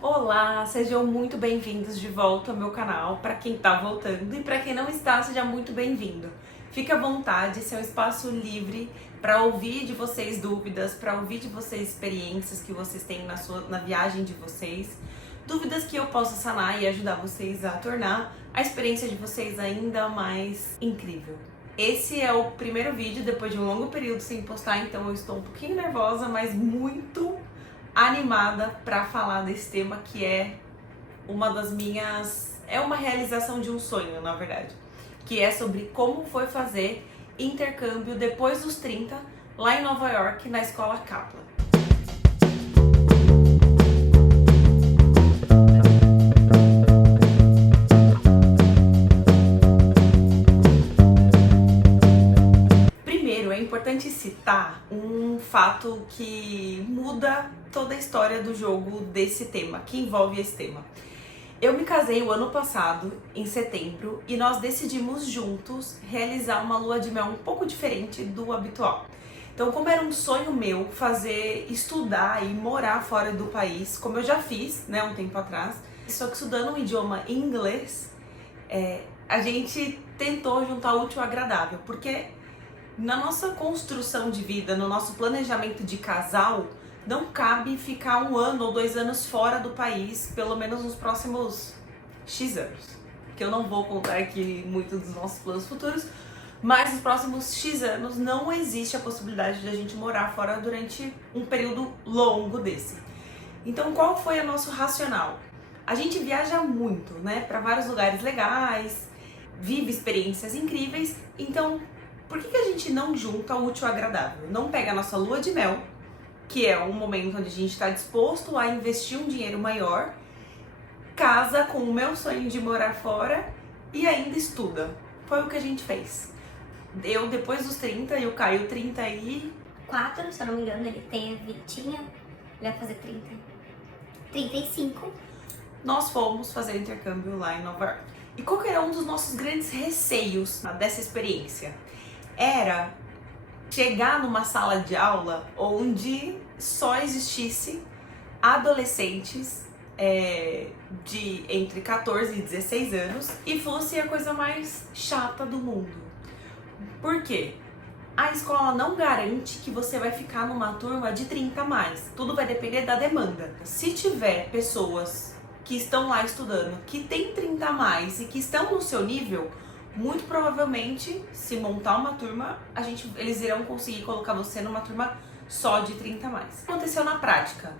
Olá, sejam muito bem-vindos de volta ao meu canal. Para quem está voltando e para quem não está, seja muito bem-vindo. Fique à vontade, esse é um espaço livre para ouvir de vocês dúvidas, para ouvir de vocês experiências que vocês têm na viagem de vocês, dúvidas que eu possa sanar e ajudar vocês a tornar a experiência de vocês ainda mais incrível. Esse é o primeiro vídeo depois de um longo período sem postar, então eu estou um pouquinho nervosa, mas muito animada para falar desse tema que é uma das minhas... é uma realização de um sonho, na verdade. Que é sobre como foi fazer intercâmbio depois dos 30 lá em Nova York, na escola Kaplan. Primeiro, é importante citar um fato que muda toda a história do jogo desse tema, que envolve esse tema. Eu me casei o ano passado, em setembro, e nós decidimos juntos realizar uma lua de mel um pouco diferente do habitual. Então, como era um sonho meu estudar e morar fora do país, como eu já fiz, né, um tempo atrás, só que estudando um idioma inglês, a gente tentou juntar o útil ao agradável, porque na nossa construção de vida, no nosso planejamento de casal, não cabe ficar 1 ano ou 2 anos fora do país, pelo menos nos próximos X anos. Que eu não vou contar aqui muito dos nossos planos futuros, mas nos próximos X anos não existe a possibilidade de a gente morar fora durante um período longo desse. Então, qual foi o nosso racional? A gente viaja muito, né, para vários lugares legais, vive experiências incríveis, então por que a gente não junta o útil ao agradável? Não pega a nossa lua de mel, que é um momento onde a gente está disposto a investir um dinheiro maior, casa com o meu sonho de morar fora e ainda estuda. Foi o que a gente fez. Eu depois dos 30 e o Caio 34, se eu não me engano, ele tinha, ele vai fazer 35. Nós fomos fazer intercâmbio lá em Nova York. E qual que era um dos nossos grandes receios dessa experiência? Era chegar numa sala de aula onde só existisse adolescentes de entre 14 e 16 anos e fosse a coisa mais chata do mundo. Por quê? A escola não garante que você vai ficar numa turma de 30 a mais. Tudo vai depender da demanda. Se tiver pessoas que estão lá estudando, que tem 30 a mais e que estão no seu nível, muito provavelmente, se montar uma turma, eles irão conseguir colocar você numa turma só de 30 a mais. O que aconteceu na prática?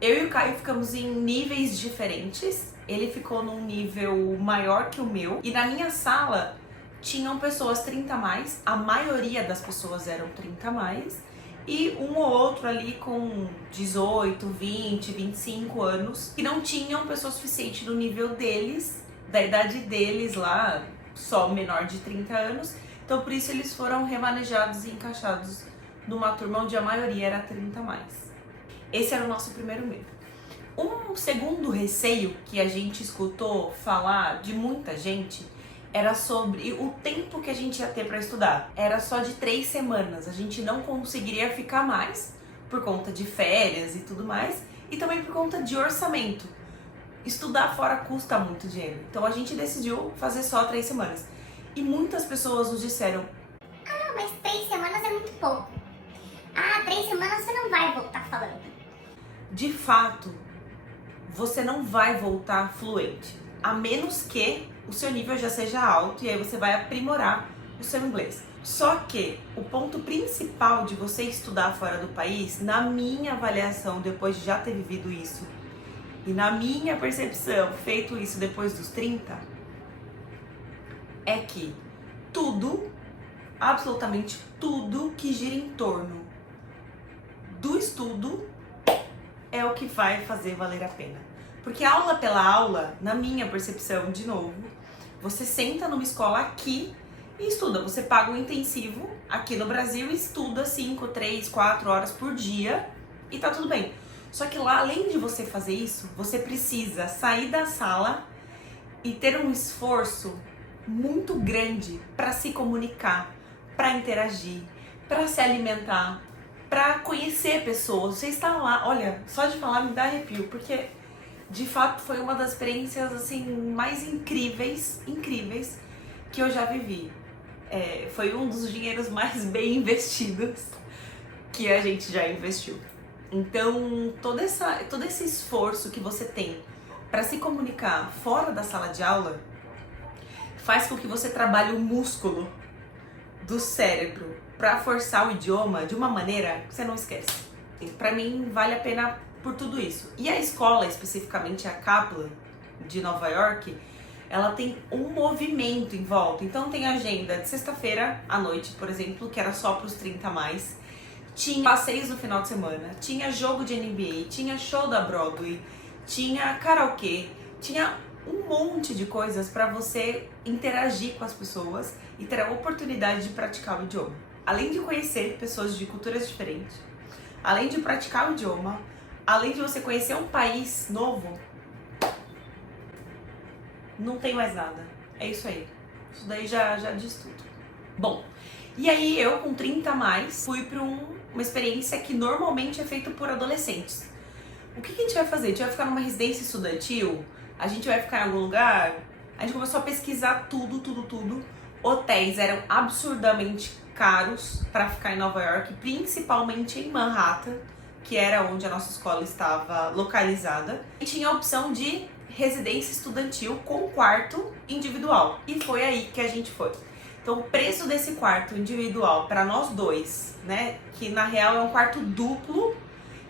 Eu e o Caio ficamos em níveis diferentes. Ele ficou num nível maior que o meu. E na minha sala tinham pessoas 30 a mais. A maioria das pessoas eram 30 a mais. E um ou outro ali com 18, 20, 25 anos, que não tinham pessoa suficiente no nível deles, da idade deles lá, só menor de 30 anos, então por isso eles foram remanejados e encaixados numa turma onde a maioria era 30 a mais. Esse era o nosso primeiro medo. Um segundo receio que a gente escutou falar de muita gente era sobre o tempo que a gente ia ter para estudar. Era só de 3 semanas, a gente não conseguiria ficar mais por conta de férias e tudo mais, e também por conta de orçamento. Estudar fora custa muito dinheiro, então a gente decidiu fazer só 3 semanas. E muitas pessoas nos disseram: Ah, mas 3 semanas é muito pouco. Ah, 3 semanas você não vai voltar falando. De fato, você não vai voltar fluente, a menos que o seu nível já seja alto e aí você vai aprimorar o seu inglês. Só que o ponto principal de você estudar fora do país, na minha avaliação, depois de já ter vivido isso, e na minha percepção, feito isso depois dos 30, é que tudo, absolutamente tudo que gira em torno do estudo é o que vai fazer valer a pena. Porque aula pela aula, na minha percepção, de novo, você senta numa escola aqui e estuda. Você paga um intensivo aqui no Brasil e estuda 5, 3, 4 horas por dia e tá tudo bem. Só que lá, além de você fazer isso, você precisa sair da sala e ter um esforço muito grande para se comunicar, para interagir, para se alimentar, para conhecer pessoas. Você está lá, olha, só de falar me dá arrepio, porque de fato foi uma das experiências assim mais incríveis que eu já vivi. Foi um dos dinheiros mais bem investidos que a gente já investiu. Então, todo esse esforço que você tem para se comunicar fora da sala de aula faz com que você trabalhe o músculo do cérebro para forçar o idioma de uma maneira que você não esquece. Para mim, vale a pena por tudo isso. E a escola, especificamente a Kaplan de Nova York, ela tem um movimento em volta. Então tem agenda de sexta-feira à noite, por exemplo, que era só para os 30 a mais. Tinha passeios no final de semana, tinha jogo de NBA, tinha show da Broadway, tinha karaokê, tinha um monte de coisas para você interagir com as pessoas e ter a oportunidade de praticar o idioma. Além de conhecer pessoas de culturas diferentes, além de praticar o idioma, além de você conhecer um país novo, não tem mais nada. É isso aí. Isso daí já diz tudo. Bom, e aí eu com 30 a mais fui para uma experiência que normalmente é feita por adolescentes. O que a gente vai fazer? A gente vai ficar numa residência estudantil? A gente vai ficar em algum lugar? A gente começou a pesquisar tudo. Hotéis eram absurdamente caros para ficar em Nova York, principalmente em Manhattan, que era onde a nossa escola estava localizada. E tinha a opção de residência estudantil com quarto individual. E foi aí que a gente foi. Então, o preço desse quarto individual para nós dois, né, que na real é um quarto duplo,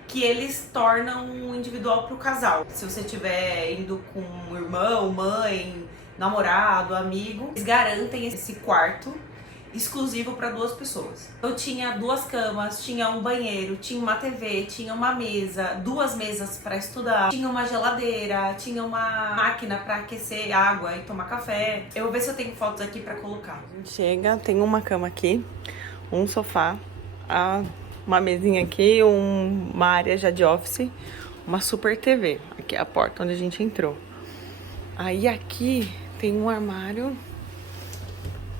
que eles tornam individual para o casal. Se você estiver indo com um irmão, mãe, namorado, amigo, eles garantem esse quarto exclusivo para 2 pessoas. Eu tinha 2 camas, tinha um banheiro, tinha uma TV, tinha uma mesa, 2 mesas para estudar, tinha uma geladeira, tinha uma máquina para aquecer água e tomar café. Eu vou ver se eu tenho fotos aqui para colocar. A gente chega, tem uma cama aqui, um sofá, uma mesinha aqui, uma área já de office, uma super TV. Aqui é a porta onde a gente entrou. Aí aqui tem um armário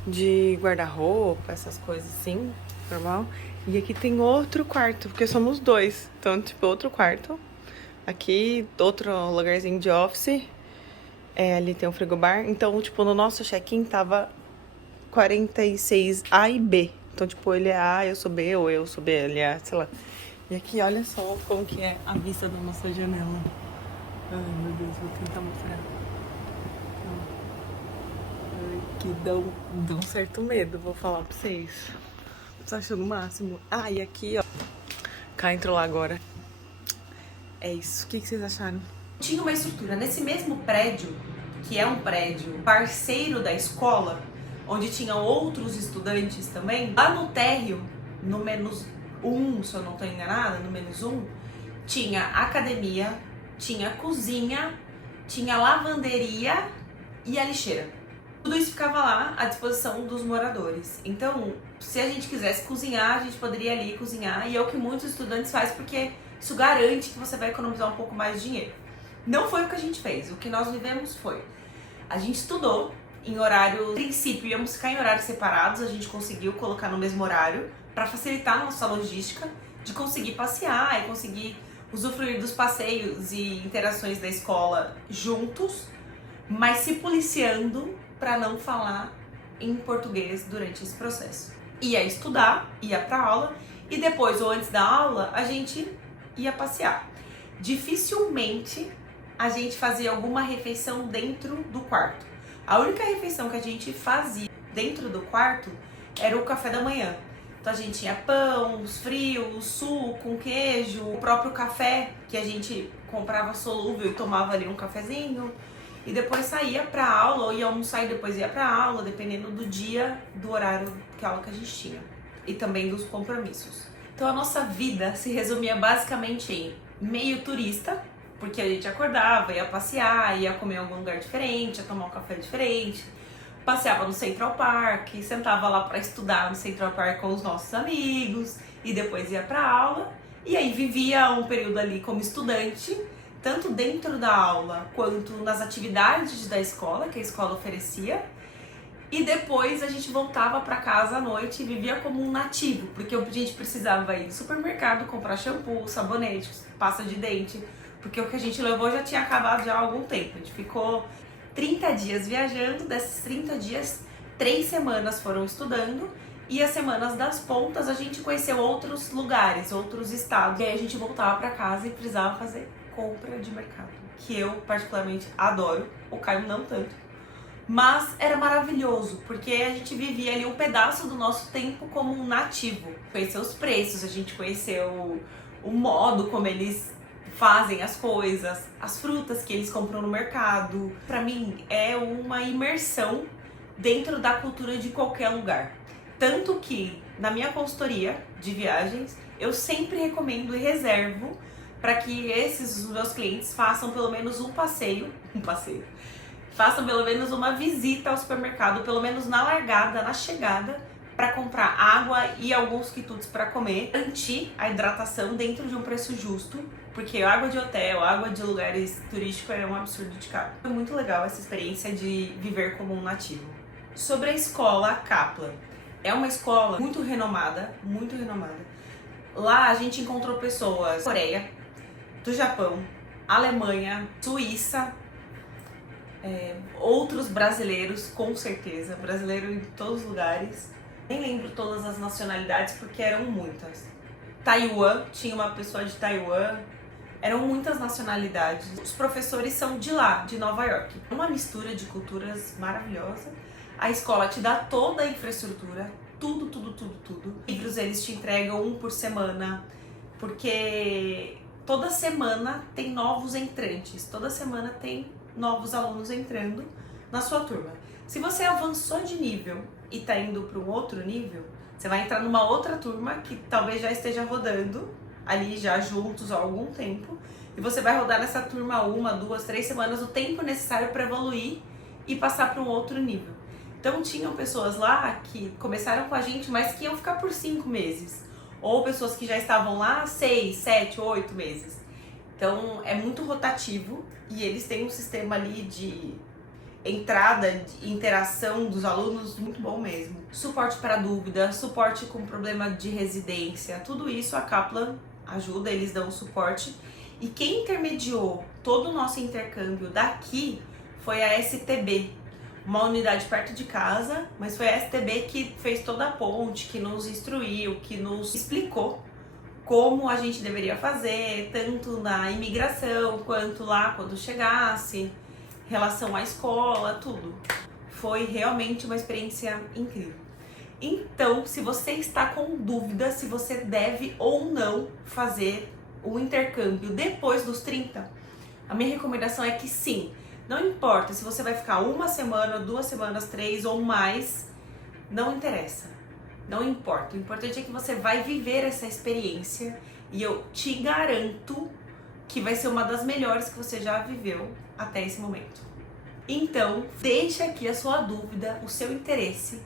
de guarda-roupa, essas coisas assim, normal. E aqui tem outro quarto, porque somos 2. Então, tipo, outro quarto. Aqui, outro lugarzinho de office. Ali tem um frigobar. Então, tipo, no nosso check-in tava 46 A e B. Então, tipo, ele é A, eu sou B, ou eu sou B, ele é A, sei lá. E aqui, olha só como que é a vista da nossa janela. Ai, meu Deus, vou tentar mostrar. Que dão um certo medo, vou falar pra vocês. Tô achando o máximo. E aqui, ó. Cá entrou lá agora. É isso. O que vocês acharam? Tinha uma estrutura nesse mesmo prédio, que é um prédio parceiro da escola, onde tinham outros estudantes também. Lá no térreo, no -1, se eu não tô enganada, no -1, tinha academia, tinha cozinha, tinha lavanderia e a lixeira. Tudo isso ficava lá à disposição dos moradores. Então, se a gente quisesse cozinhar, a gente poderia ir ali cozinhar. E é o que muitos estudantes fazem, porque isso garante que você vai economizar um pouco mais de dinheiro. Não foi o que a gente fez. O que nós vivemos foi... A gente estudou em horário... A princípio, íamos ficar em horários separados. A gente conseguiu colocar no mesmo horário para facilitar a nossa logística de conseguir passear e conseguir usufruir dos passeios e interações da escola juntos, mas se policiando para não falar em português durante esse processo. Ia estudar, ia para aula e depois ou antes da aula a gente ia passear. Dificilmente a gente fazia alguma refeição dentro do quarto. A única refeição que a gente fazia dentro do quarto era o café da manhã. Então a gente tinha pão, os frios, suco com queijo, o próprio café que a gente comprava solúvel e tomava ali um cafezinho. E depois saía pra aula, ou ia almoçar e depois ia pra aula, dependendo do dia, do horário que a aula que a gente tinha. E também dos compromissos. Então a nossa vida se resumia basicamente em meio turista, porque a gente acordava, ia passear, ia comer em algum lugar diferente, ia tomar um café diferente, passeava no Central Park, sentava lá pra estudar no Central Park com os nossos amigos, e depois ia pra aula, e aí vivia um período ali como estudante, tanto dentro da aula quanto nas atividades da escola, que a escola oferecia. E depois a gente voltava para casa à noite e vivia como um nativo, porque a gente precisava ir no supermercado comprar shampoo, sabonete, pasta de dente, porque o que a gente levou já tinha acabado já há algum tempo. A gente ficou 30 dias viajando, desses 30 dias, 3 semanas foram estudando, e as semanas das pontas a gente conheceu outros lugares, outros estados. E aí a gente voltava para casa e precisava fazer compra de mercado, que eu particularmente adoro, o Caio não tanto. Mas era maravilhoso, porque a gente vivia ali um pedaço do nosso tempo como um nativo. Conheceu os preços, a gente conheceu o modo como eles fazem as coisas, as frutas que eles compram no mercado. Pra mim é uma imersão dentro da cultura de qualquer lugar. Tanto que na minha consultoria de viagens eu sempre recomendo e reservo para que esses meus clientes façam pelo menos um passeio, façam pelo menos uma visita ao supermercado, pelo menos na largada, na chegada, para comprar água e alguns quitutes para comer, garantir a hidratação dentro de um preço justo, porque água de hotel, água de lugares turísticos é um absurdo de caro. Foi muito legal essa experiência de viver como um nativo. Sobre a escola Kaplan, é uma escola muito renomada, muito renomada. Lá a gente encontrou pessoas da Coreia, do Japão, Alemanha, Suíça, outros brasileiros, com certeza, brasileiro em todos os lugares. Nem lembro todas as nacionalidades porque eram muitas. Taiwan, tinha uma pessoa de Taiwan, eram muitas nacionalidades. Os professores são de lá, de Nova York. Uma mistura de culturas maravilhosa. A escola te dá toda a infraestrutura, tudo. Livros eles te entregam um por semana, porque toda semana tem novos entrantes, toda semana tem novos alunos entrando na sua turma. Se você avançou de nível e tá indo para um outro nível, você vai entrar numa outra turma que talvez já esteja rodando ali já juntos há algum tempo, e você vai rodar nessa turma 1, 2, 3 semanas, o tempo necessário para evoluir e passar para um outro nível. Então tinham pessoas lá que começaram com a gente, mas que iam ficar por 5 meses, ou pessoas que já estavam lá 6, 7, 8 meses. Então é muito rotativo e eles têm um sistema ali de entrada, de interação dos alunos muito bom mesmo. Suporte para dúvida, suporte com problema de residência, tudo isso a Kaplan ajuda, eles dão suporte. E quem intermediou todo o nosso intercâmbio daqui foi a STB, uma unidade perto de casa, mas foi a STB que fez toda a ponte, que nos instruiu, que nos explicou como a gente deveria fazer, tanto na imigração quanto lá quando chegasse, relação à escola, tudo. Foi realmente uma experiência incrível. Então, se você está com dúvida se você deve ou não fazer o intercâmbio depois dos 30, a minha recomendação é que sim. Não importa se você vai ficar 1 semana, 2 semanas, 3 ou mais, não interessa. Não importa. O importante é que você vai viver essa experiência e eu te garanto que vai ser uma das melhores que você já viveu até esse momento. Então, deixa aqui a sua dúvida, o seu interesse